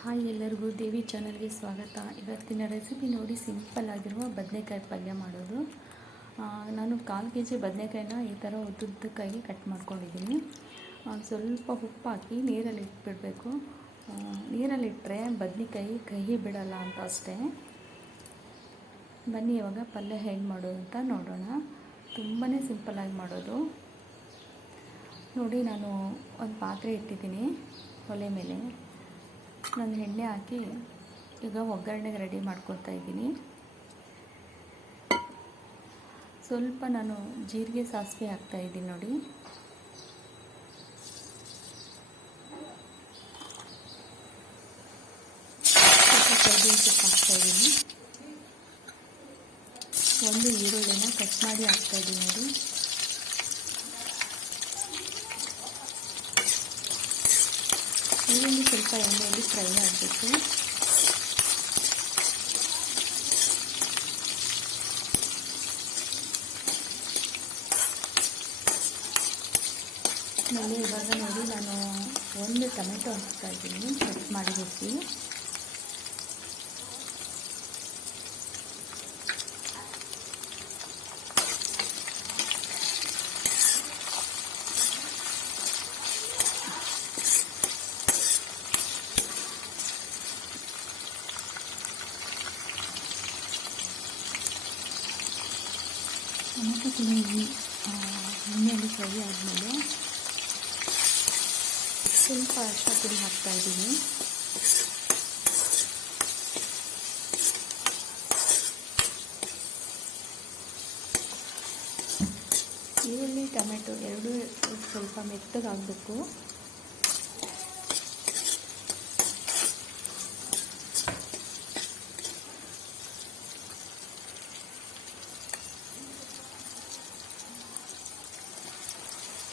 Hi ಎಲ್ಲರಿಗೂ ದೇವಿ ಚಾನಲ್ಗೆ ಸ್ವಾಗತ. ಇವತ್ತಿನ ರೆಸಿಪಿ ನೋಡಿ ಸಿಂಪಲ್ ಆಗಿರುವ ಬದನೆಕಾಯಿ ಪಲ್ಯ ಮಾಡೋದು. ನಾನು ಕಾಲು ಕೆ ಜಿ ಬದನೆಕಾಯಿನ ಈ ಥರ ಉದ್ದುದ್ದಕ್ಕಾಗಿ ಕಟ್ ಮಾಡ್ಕೊಂಡಿದ್ದೀನಿ. ಸ್ವಲ್ಪ ಉಪ್ಪು ಹಾಕಿ ನೀರಲ್ಲಿ ಇಟ್ಬಿಡಬೇಕು. ನೀರಲ್ಲಿಟ್ಟರೆ ಬದನೆಕಾಯಿ ಕಹಿ ಬಿಡಲ್ಲ ಅಂತ ಅಷ್ಟೇ. ಬನ್ನಿ, ಇವಾಗ ಪಲ್ಯ ಹೇಗೆ ಮಾಡೋದು ಅಂತ ನೋಡೋಣ. ತುಂಬಾ ಸಿಂಪಲ್ಲಾಗಿ ಮಾಡೋದು. ನೋಡಿ, ನಾನು ಒಂದು ಪಾತ್ರೆ ಇಟ್ಟಿದ್ದೀನಿ ಒಲೆ ಮೇಲೆ. ನಾನು ಎಣ್ಣೆ ಹಾಕಿ ಈಗ ಒಗ್ಗರಣೆಗೆ ರೆಡಿ ಮಾಡ್ಕೊತಾ ಇದ್ದೀನಿ. ಸ್ವಲ್ಪ ನಾನು ಜೀರಿಗೆ ಸಾಸಿವೆ ಹಾಕ್ತಾ ಇದ್ದೀನಿ ನೋಡಿ. ಸೊಪ್ಪು ಹಾಕ್ತಾ ಇದ್ದೀನಿ. ಒಂದು ಈರುಳ್ಳಿನ ಕಟ್ ಮಾಡಿ ಹಾಕ್ತಾ ಇದ್ದೀನಿ ನೋಡಿ. ಈರುಳ್ಳಿ ಸ್ವಲ್ಪ ಎಣ್ಣೆಯಲ್ಲಿ ಫ್ರೈ ಆಗಬೇಕು ಆಮೇಲೆ ಇವಾಗ ನೋಡಿ ನಾನು ಒಂದು ಟೊಮೆಟೊ ಹಾಕ್ತಾ ಇದ್ದೀನಿ ಕಟ್ ಮಾಡಿ ಬಿಟ್ಟು ಟೊಮೆಟೊ ಕೂಡ ಎಣ್ಣೆಯಲ್ಲಿ ಫ್ರೈ ಆದಮೇಲೆ ಸ್ವಲ್ಪ ಅರಿಶಿನ ಪುಡಿ ಹಾಕ್ತಾ ಇದ್ದೀನಿ. ಈರುಳ್ಳಿ, ಟೊಮೆಟೊ ಎರಡೂ ಸ್ವಲ್ಪ ಮೆತ್ತಗಾಗಬೇಕು.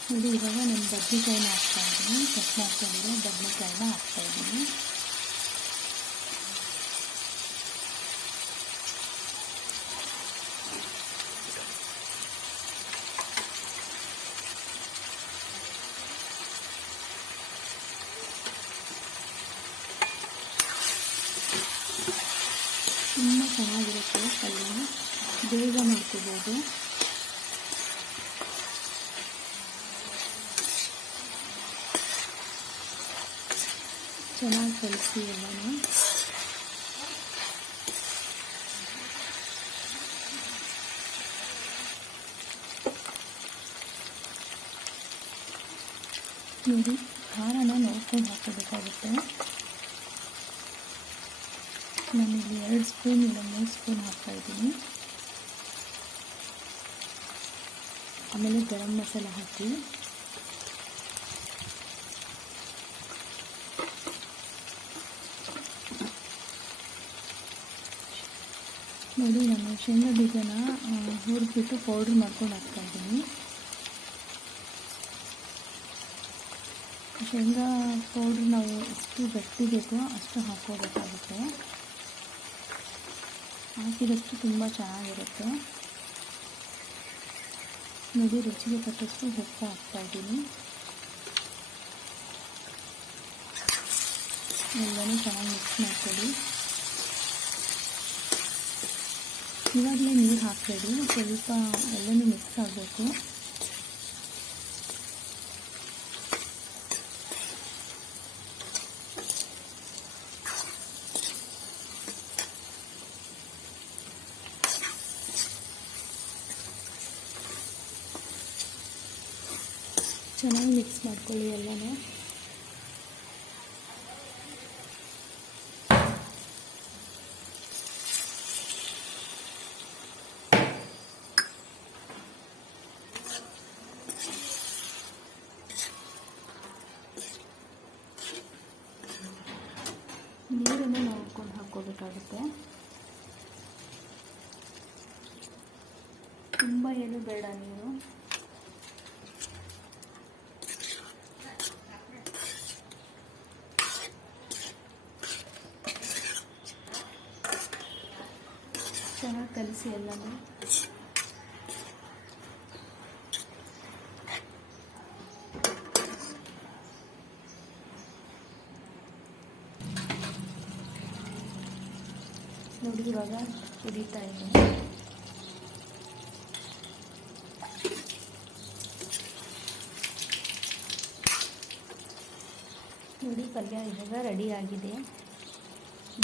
ನೋಡಿ ಇವಾಗ ನಾನು ಬದ್ನೆಕಾಯಿನ ಹಾಕ್ತಾ ಇದ್ದೀನಿ. ಕಟ್ ಮಾಡ್ಕೊಂಡಿರೋ ಬದ್ನೆಕಾಯಿನ ಹಾಕ್ತಾ ಇದ್ದೀನಿ. ತುಂಬ ಚೆನ್ನಾಗಿರುತ್ತೆ ಪಲ್ಯ ಬೇಗ ಮಾಡ್ಕೋಬೋದು. ಚೆನ್ನಾಗಿ ಕಲಿಸಿ ಎಲ್ಲನೂ. ನೋಡಿ, ಖಾರನ ನೋಡ್ಕೊಂಡು ಹಾಕೋಬೇಕಾಗುತ್ತೆ ನಾನಿಲ್ಲಿ ಎರಡು ಸ್ಪೂನ್ ಇಲ್ಲ, ಮೂರು ಸ್ಪೂನ್ ಹಾಕ್ತಾ ಇದ್ದೀನಿ. ಆಮೇಲೆ ಗರಂ ಮಸಾಲ ಹಾಕಿ. ನೋಡಿ, ನಾನು ಶೇಂಗಾ ಬೀಜನ ಹುರಿದ್ಬಿಟ್ಟು ಪೌಡ್ರ್ ಮಾಡ್ಕೊಂಡು ಹಾಕ್ತಾ ಇದ್ದೀನಿ. ಶೇಂಗಾ ಪೌಡ್ರ್ ನಾವು ಎಷ್ಟು ಗಟ್ಟಿ ಬೇಕೋ ಅಷ್ಟು ಹಾಕ್ಕೋಬೇಕಾಗುತ್ತೆ. ಹಾಕಿದಷ್ಟು ತುಂಬ ಚೆನ್ನಾಗಿರುತ್ತೆ. ನೋಡಿ, ರುಚಿಗೆ ತಕ್ಕಷ್ಟು ಉಪ್ಪು ಹಾಕ್ತಾ ಇದ್ದೀನಿ. ಎಲ್ಲನೂ ಚೆನ್ನಾಗಿ ಮಿಕ್ಸ್ ಮಾಡ್ಕೊಳ್ಳಿ. ಇವಾಗಲೇ ನೀರು ಹಾಕಬೇಡಿ. ಸ್ವಲ್ಪ ಎಲ್ಲನೂ ಮಿಕ್ಸ್ ಆಗಬೇಕು. ಚೆನ್ನಾಗಿ ಮಿಕ್ಸ್ ಮಾಡ್ಕೊಳ್ಳಿ ಎಲ್ಲನೂ ನೋಡ್ಕೊಂಡು ಹಾಕ್ಕೋಬೇಕಾಗುತ್ತೆ ತುಂಬ ಏನು ಬೇಡ ನೀರು ಚೆನ್ನಾಗಿ ಕಲಿಸಿ ಎಲ್ಲನೂ. ನೋಡಿ, ಇವಾಗ ಕುದೀತಾ ಇದೆ. ನೋಡಿ, ಪಲ್ಯ ಇವಾಗ ರೆಡಿ ಆಗಿದೆ.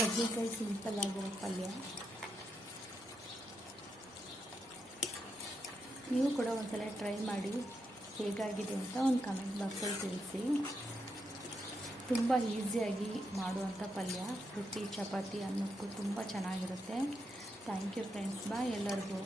ಬದ್ನೆಕಾಯಿ ಸಿಂಪಲ್ ಆಗಿರೋ ಪಲ್ಯ. ನೀವು ಕೂಡ ಒಂದ್ಸಲ ಟ್ರೈ ಮಾಡಿ ಹೇಗಾಗಿದೆ ಅಂತ ಒಂದು ಕಮೆಂಟ್ ಬಾಕ್ಸಲ್ಲಿ ತಿಳಿಸಿ. ತುಂಬ ಈಸಿಯಾಗಿ ಮಾಡುವಂಥ ಪಲ್ಯ ರೊಟ್ಟಿ ಚಪಾತಿ ಅನ್ನಕ್ಕೂ ತುಂಬ ಚೆನ್ನಾಗಿರುತ್ತೆ. ಥ್ಯಾಂಕ್ ಯು ಫ್ರೆಂಡ್ಸ್ ಬಾಯ್ ಎಲ್ಲರಿಗೂ.